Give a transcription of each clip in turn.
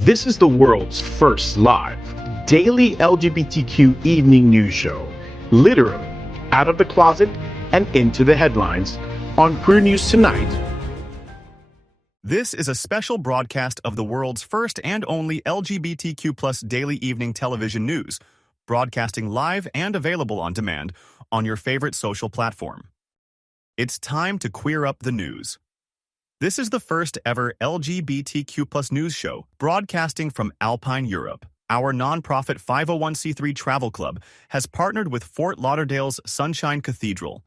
This is the world's first live daily LGBTQ evening news show, literally out of the closet and into the headlines on Queer News Tonight. This is a special broadcast of the world's first and only LGBTQ plus daily evening television news, broadcasting live and available on demand on your favorite social platform. It's time to queer up the news. This is the first ever LGBTQ plus news show broadcasting from Alpine Europe. Our nonprofit 501c3 travel club has partnered with Fort Lauderdale's Sunshine Cathedral,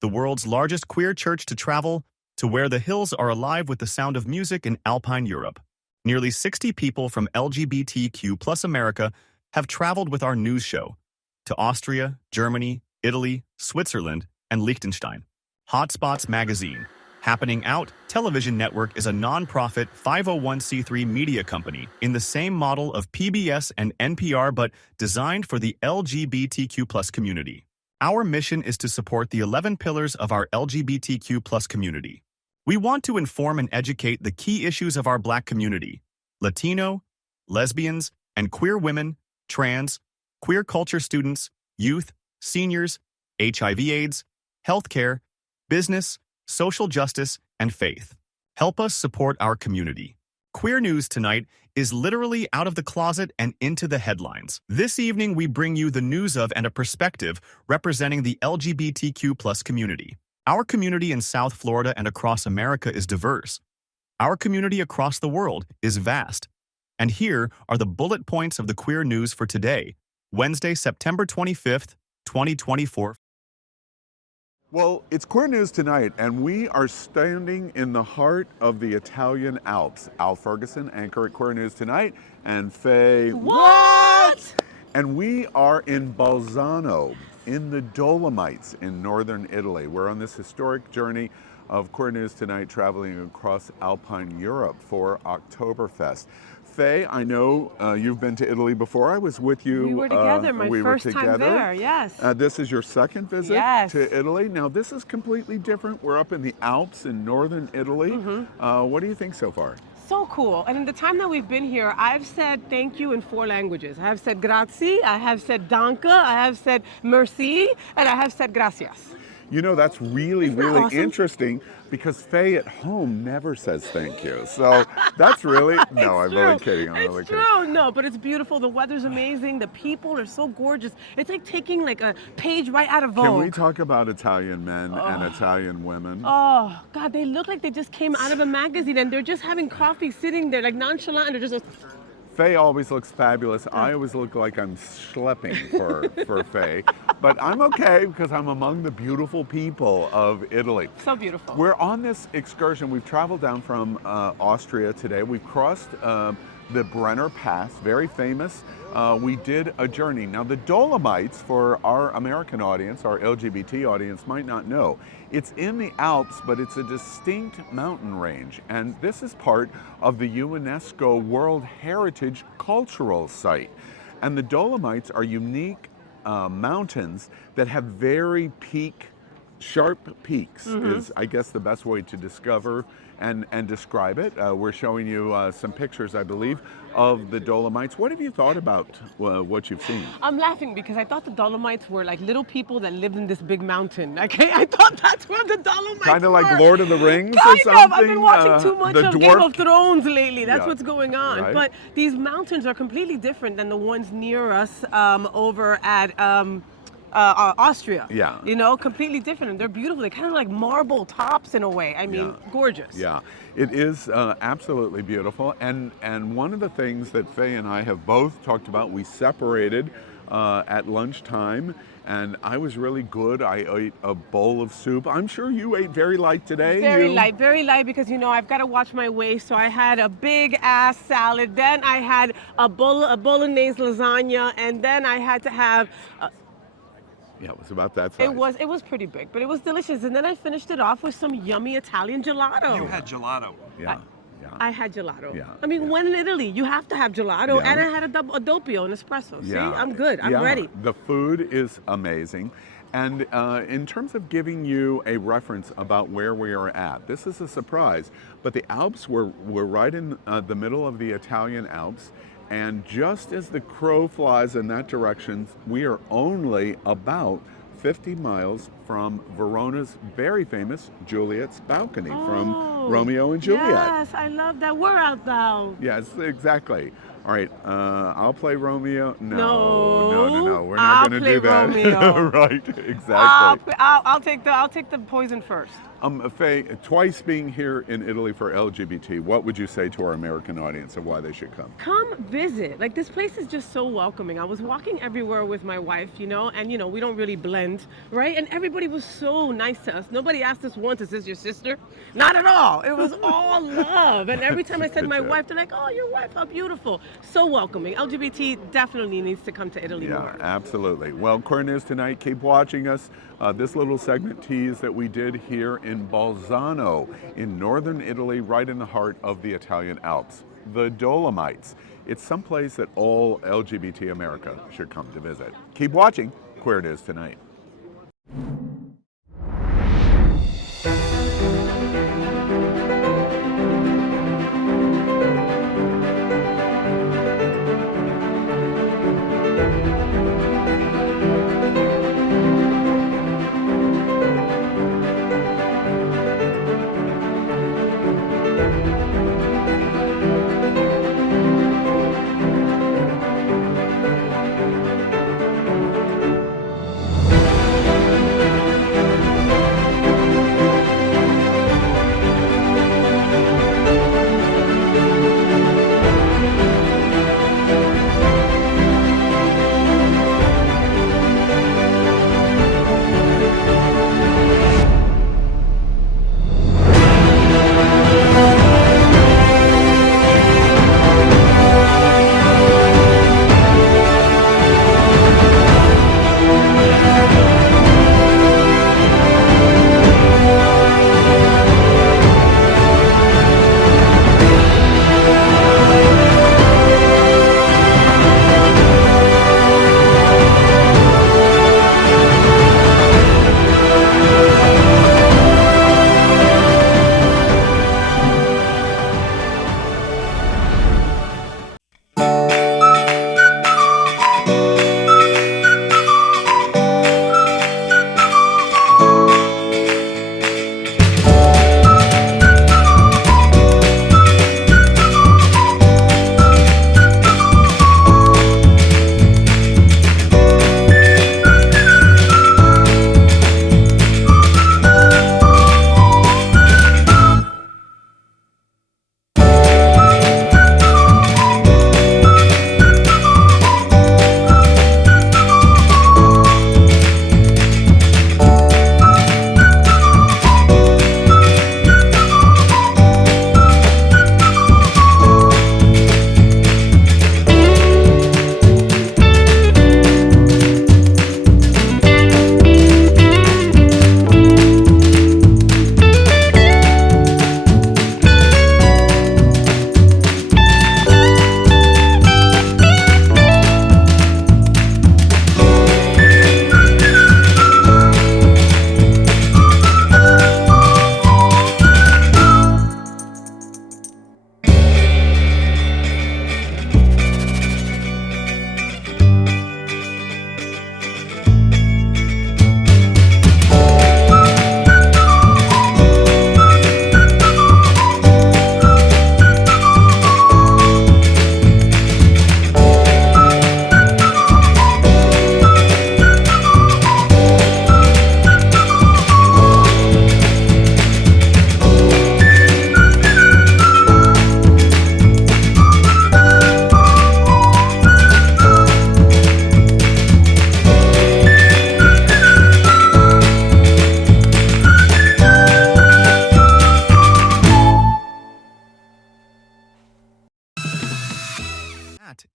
the world's largest queer church to travel to where the hills are alive with the sound of music in Alpine Europe. Nearly 60 people from LGBTQ plus America have traveled with our news show to Austria, Germany, Italy, Switzerland, and Liechtenstein. Hotspots Magazine, Happening Out Television Network is a nonprofit 501c3 media company in the same model of PBS and NPR but designed for the LGBTQ plus community. Our mission is to support the 11 pillars of our LGBTQ plus community. We want to inform and educate the key issues of our Black community: Latino, lesbians, and queer women, trans, queer culture students, youth, seniors, HIV/AIDS, healthcare, business, social justice, and faith. Help us support our community. Queer News Tonight is literally out of the closet and into the headlines. This evening, we bring you the news of and a perspective representing the LGBTQ plus community. Our community in South Florida and across America is diverse. Our community across the world is vast. And here are the bullet points of the queer news for today, Wednesday, September 25th, 2024. Well, it's Queer News Tonight, and we are standing in the heart of the Italian Alps. Al Ferguson, anchor at Queer News Tonight, and FayWhat! And we are in Bolzano, in the Dolomites in northern Italy. We're on this historic journey of Queer News Tonight, traveling across Alpine Europe for Oktoberfest. Faye, I know you've been to Italy before. I was with you. We were together, my first time there, yes. This is your second visit to Italy. Now, this is completely different. We're up in the Alps in northern Italy. What do you think so far? So cool. And in the time that we've been here, I've said thank you in 4 languages. I have said grazie, I have said danke, I have said merci, and I have said gracias. You know, that's really awesome? Interesting, because Faye at home never says thank you. So that's really, no, I'm really kidding. It's true. No, but it's beautiful. The weather's amazing. The people are so gorgeous. It's like taking like a page right out of Vogue. Can we talk about Italian men and Italian women? Oh, God, they look like they just came out of a magazine and they're just having coffee sitting there like nonchalant and they're just Faye always looks fabulous. I always look like I'm schlepping for Faye. But I'm okay because I'm among the beautiful people of Italy. So beautiful. We're on this excursion. We've traveled down from Austria today. We've crossed the Brenner Pass, very famous. We did a journey. Now, the Dolomites, for our American audience, our LGBT audience, might not know. It's in the Alps, but it's a distinct mountain range. And this is part of the UNESCO World Heritage Cultural Site. And the Dolomites are unique mountains that have very sharp peaks, is, I guess, the best way to discover and describe it. We're showing you some pictures, I believe, of the Dolomites. What have you thought about what you've seen? I'm laughing because I thought the Dolomites were like little people that lived in this big mountain. Okay, I thought that's where the Dolomites kind of like were. Lord of the Rings or kind something? Of. I've been watching too much of Game of Thrones lately. That's what's going on. Right. But these mountains are completely different than the ones near us over at Austria. Yeah. You know, completely different. And they're beautiful. They're kind of like marble tops in a way. I mean, gorgeous. Yeah, it is absolutely beautiful. And one of the things that Faye and I have both talked about, we separated at lunchtime, and I was really good. I ate a bowl of soup. I'm sure you ate very light today. Very light, because, you know, I've got to watch my waist. So I had a big ass salad. Then I had a bolognese lasagna, and then I had to have yeah, it was about that size. It was pretty big, but it was delicious. And then I finished it off with some yummy Italian gelato. You had gelato. Yeah. I had gelato. Yeah. I mean, when in Italy, you have to have gelato, and I had a doppio, an espresso. See, I'm good. I'm ready. The food is amazing. And in terms of giving you a reference about where we are at, this is a surprise, but the Alps, we're right in the middle of the Italian Alps, and just as the crow flies in that direction, we are only about 50 miles from Verona's very famous Juliet's Balcony from Romeo and Juliet. Yes, I love that. We're out now. Yes, exactly. All right, I'll play Romeo. No, We're not going to do that. Romeo. Right, exactly. I'll take the poison first. Faye, twice being here in Italy for LGBT, what would you say to our American audience of why they should come? Come visit. Like, this place is just so welcoming. I was walking everywhere with my wife, and we don't really blend, right? And everybody was so nice to us. Nobody asked us once, is this your sister? Not at all. It was all love. And every time I said my wife, they're like, oh, your wife, how beautiful. So welcoming. LGBT definitely needs to come to Italy more. Yeah, absolutely. Well, Queer News Tonight, keep watching us. This little segment tease that we did here in Bolzano in northern Italy, right in the heart of the Italian Alps, the Dolomites. It's someplace that all LGBT America should come to visit. Keep watching Queer News Tonight.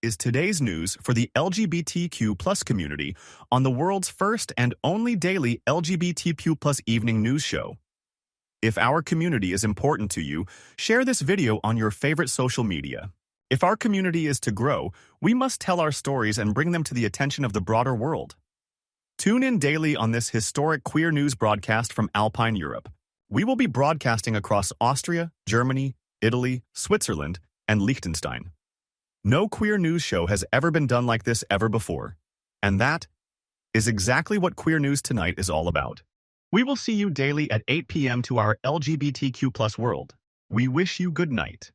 Is today's news for the LGBTQ plus community on the world's first and only daily LGBTQ plus evening news show. If our community is important to you, share this video on your favorite social media. If our community is to grow, we must tell our stories and bring them to the attention of the broader world. Tune in daily on this historic queer news broadcast from Alpine Europe. We will be broadcasting across Austria, Germany, Italy, Switzerland, and Liechtenstein. No queer news show has ever been done like this ever before. And that is exactly what Queer News Tonight is all about. We will see you daily at 8 p.m. to our LGBTQ+ world. We wish you good night.